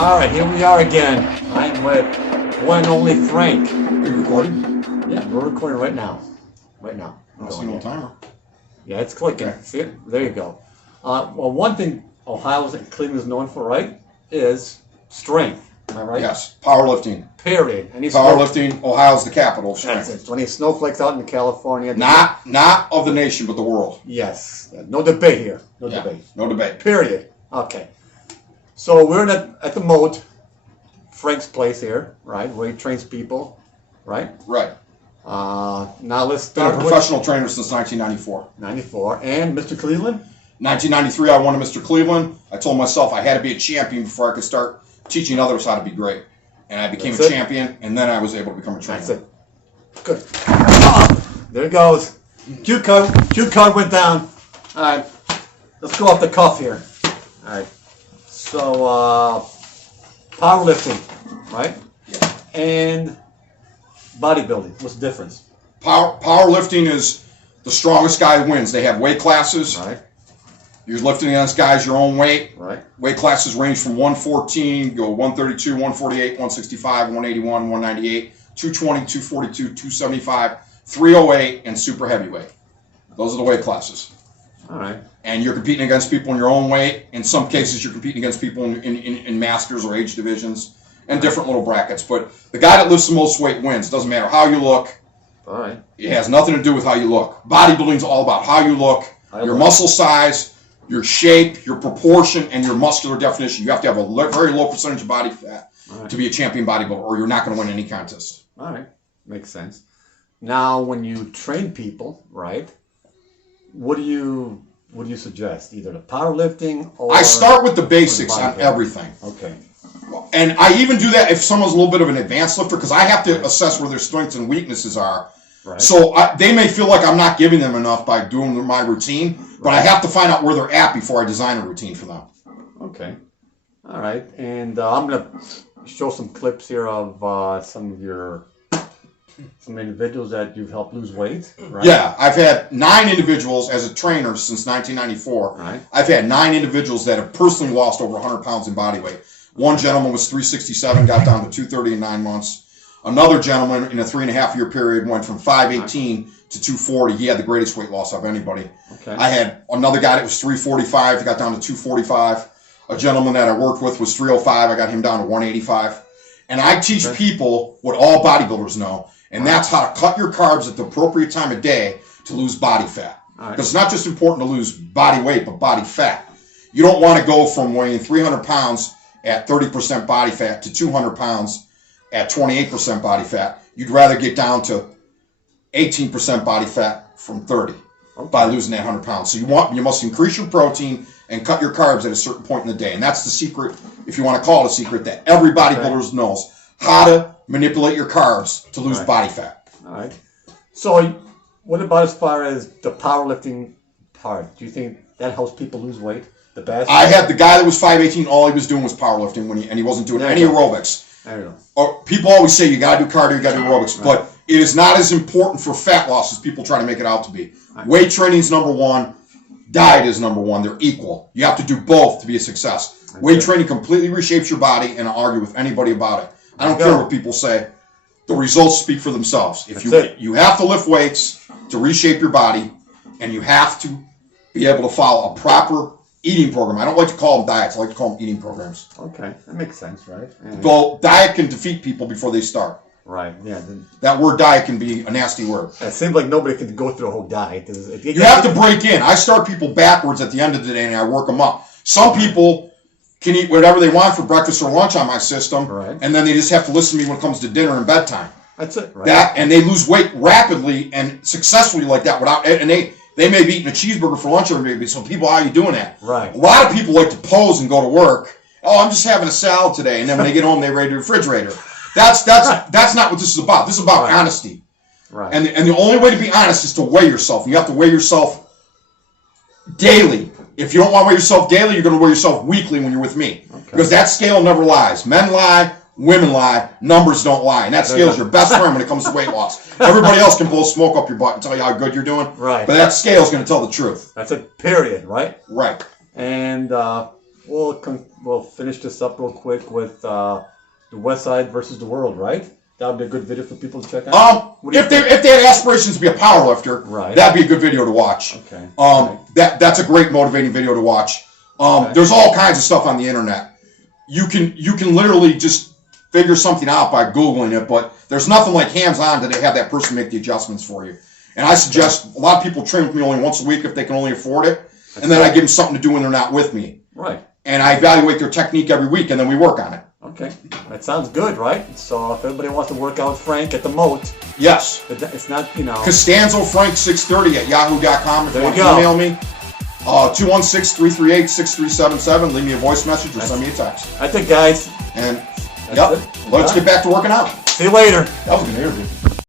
All right, here we are again. I'm with one and only Frank. Are you recording? Yeah, we're recording right now. Right now. I don't see no timer. Yeah, it's clicking. Okay. See it? There you go. Well, one thing Ohio and Cleveland is known for, right, is strength. Am I right? Yes, powerlifting. Period. Any Powerlifting, Ohio's the capital of That's strength. it. So any snowflakes out in California? Not of the nation, but the world. Yes. No debate here. No Yeah, debate. no debate. Period. Okay. So we're at the Moat, Frank's place here, right, where he trains people, right? Right. Now let's Been a start with professional trainer since 1994. 94. And Mr. Cleveland? 1993, I won to Mr. Cleveland. I told myself I had to be a champion before I could start teaching others how to be great. And I became That's a it. champion, and then I was able to become a trainer. That's it. Good. There it goes. Cue card went down. All right. Let's go off the cuff here. All right. So, powerlifting, right? Yeah. And bodybuilding. What's the difference? Powerlifting is the strongest guy wins. They have weight classes. Right. You're lifting against guys your own weight. Right. Weight classes range from 114, go 132, 148, 165, 181, 198, 220, 242, 275, 308, and super heavyweight. Those are the weight classes. All right. And you're competing against people in your own weight. In some cases, you're competing against people in masters or age divisions and different little brackets. But the guy that lifts the most weight wins. It doesn't matter how you look. All right. It has nothing to do with how you look. Bodybuilding's all about how you look, your muscle size, your shape, your proportion, and your muscular definition. You have to have a very low percentage of body fat to be a champion bodybuilder, or you're not going to win any contest. All right. Makes sense. Now, when you train people, right, what do you suggest? Either the powerlifting or... I start with the basics or the on bodybuilding? everything. Okay. And I even do that if someone's a little bit of an advanced lifter, because I have to assess where their strengths and weaknesses are. Right. So they may feel like I'm not giving them enough by doing my routine, but I have to find out where they're at before I design a routine for them. Okay. All right. And I'm going to show some clips here of some individuals that you've helped lose weight, right? Yeah, I've had 9 individuals as a trainer since 1994. Right. I've had 9 individuals that have personally lost over 100 pounds in body weight. One gentleman was 367, got down to 230 in 9 months. Another gentleman in a 3.5-year period went from 518 to 240. He had the greatest weight loss of anybody. Okay. I had another guy that was 345, got down to 245. A gentleman that I worked with was 305, I got him down to 185. And I teach people what all bodybuilders know, and that's how to cut your carbs at the appropriate time of day to lose body fat. Right. Because it's not just important to lose body weight, but body fat. You don't want to go from weighing 300 pounds at 30% body fat to 200 pounds at 28% body fat. You'd rather get down to 18% body fat from 30 by losing that 100 pounds. So you must increase your protein and cut your carbs at a certain point in the day. And that's the secret, if you want to call it a secret, that every bodybuilder knows how to manipulate your carbs to lose body fat. All right. So what about as far as the powerlifting part? Do you think that helps people lose weight the best? I had the guy that was 518, all he was doing was powerlifting and he wasn't doing any aerobics. I don't know. Or people always say you got to do cardio, you got to do aerobics, but it is not as important for fat loss as people try to make it out to be. Weight training is number one. Diet is number one. They're equal. You have to do both to be a success. Weight training completely reshapes your body, and I'll argue with anybody about it. I don't care what people say. The results speak for themselves. If you have to lift weights to reshape your body, and you have to be able to follow a proper eating program. I don't like to call them diets. I like to call them eating programs. Okay, that makes sense, right? And Well, diet can defeat people before they start. right, yeah. That word diet can be a nasty word. It seems like nobody can go through a whole diet. You have to break in. I start people backwards at the end of the day, and I work them up. Some people can eat whatever they want for breakfast or lunch on my system, and then they just have to listen to me when it comes to dinner and bedtime. That's it, right? And they lose weight rapidly and successfully like that without, and they may be eating a cheeseburger for lunch every day. So people, how are you doing that? Right. A lot of people like to pose and go to work. Oh, I'm just having a salad today, and then when they get home, they raid the refrigerator. That's not what this is about. This is about honesty. Right. And the only way to be honest is to weigh yourself. You have to weigh yourself daily. If you don't want to weigh yourself daily, you're going to weigh yourself weekly when you're with me. Because that scale never lies. Men lie, women lie, numbers don't lie. And that scale is your best friend when it comes to weight loss. Everybody else can blow smoke up your butt and tell you how good you're doing. Right. But that scale is going to tell the truth. That's it, period, right? Right. And we'll finish this up real quick with the West Side versus the World, right? That would be a good video for people to check out. What do you If they had aspirations to be a power lifter, Right. that'd be a good video to watch. Okay. That's a great motivating video to watch. Okay. There's all kinds of stuff on the internet. You can literally just figure something out by Googling it, but there's nothing like hands-on that they have that person make the adjustments for you. And I suggest a lot of people train with me only once a week if they can only afford it, and then I give them something to do when they're not with me. Right. And I evaluate their technique every week, and then we work on it. Okay. That sounds good, right? So if everybody wants to work out with Frank at the Moat, Yes. it's not, CostanzoFrank630 at yahoo.com if you There want you to go. email me. 216-338-6377. Leave me a voice message or send me a text. That's it, guys. And, That's it. let's get back to working out. See you later. That was a good interview.